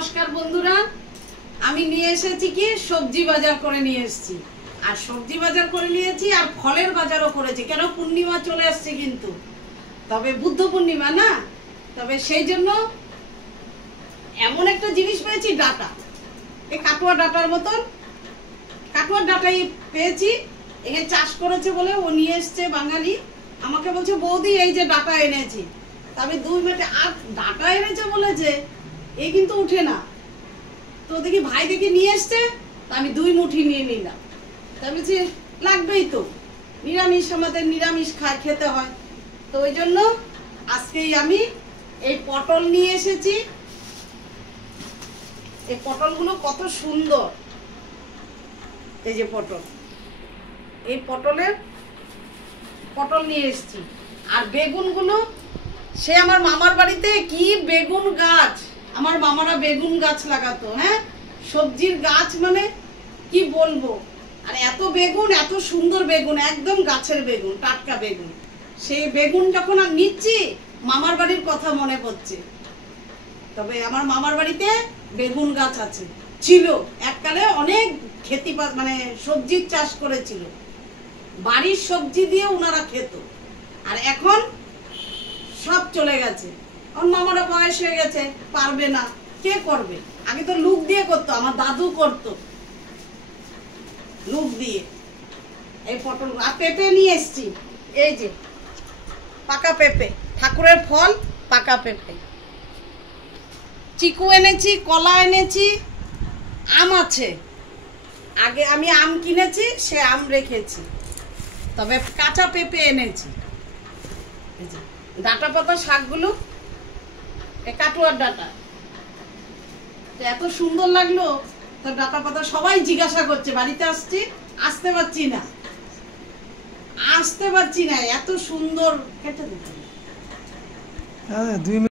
নমস্কার বন্ধুরা, আমি নিয়ে এসেছি কি সবজি বাজার করে নিয়ে এসেছি। আর সবজি বাজার করে নিয়েছি আর ফলের বাজারও করেছি। কেন পূর্ণিমা চলে আসছে, কিন্তু তবে বুদ্ধ পূর্ণিমা না, তবে সেই জন্য এমন একটা জিনিস পেয়েছি, ডাটা। এই কাটুয়া ডাটার মতন কাটুয়ার ডাটাই পেয়েছি। এখানে চাষ করেছে বলে ও নিয়ে এসছে বাঙালি। আমাকে বলছে বৌদি এই যে ডাটা এনেছি। তবে 2 মিনিটে আর ডাটা এনেছে বলেছে, এই কিন্তু উঠে না। তো দেখি ভাই দেখি নিয়ে এসছে, তা আমি 2 মুঠি নিয়ে নিলাম। তা বলছি লাগবেই তো, নিরামিষ, আমাদের নিরামিষ খেতে হয়। তো ওই জন্য আজকেই আমি এই পটল নিয়ে এসেছি। এই পটলগুলো কত সুন্দর, এই যে পটল, এই পটল নিয়ে এসেছি। আর বেগুনগুলো, সে আমার মামার বাড়িতে কি বেগুন গাছ, আমার মামারা বেগুন গাছ লাগাতো। হ্যাঁ, সবজির গাছ মানে কি বলবো। আর এত বেগুন, এত সুন্দর বেগুন, একদম গাছের বেগুন, টাটকা বেগুন। সেই বেগুন যখন আর নিচ্ছি, মামার বাড়ির কথা মনে পড়ছে। তবে আমার মামার বাড়িতে বেগুন গাছ আছে, ছিল এককালে, অনেক মানে সবজির চাষ করেছিল, বাড়ির সবজি দিয়ে ওনারা খেত। আর এখন সব চলে গেছে, আমার মামারা বয়স হয়ে গেছে, পারবে না, কে করবে। আগে তো লুক দিয়ে করতো, আমার দাদু করতো লুক দিয়ে। এই পটল আর পেঁপে নিয়ে এসছি, এই যে পাকা পেঁপে, ঠাকুরের ফল, পাকা পেঁপে। চিকু এনেছি, কলা এনেছি, আম আছে। আগে আমি আম কিনেছি, সে আম রেখেছি। তবে কাঁচা পেঁপে এনেছি। ডাটা পাতা শাকগুলো, কাটুয়ার ডাটা, এত সুন্দর লাগলো। তো ডাটা পাতা সবাই জিজ্ঞাসা করছে, বাড়িতে আসতে পারছি না, এত সুন্দর। কেটে দিতে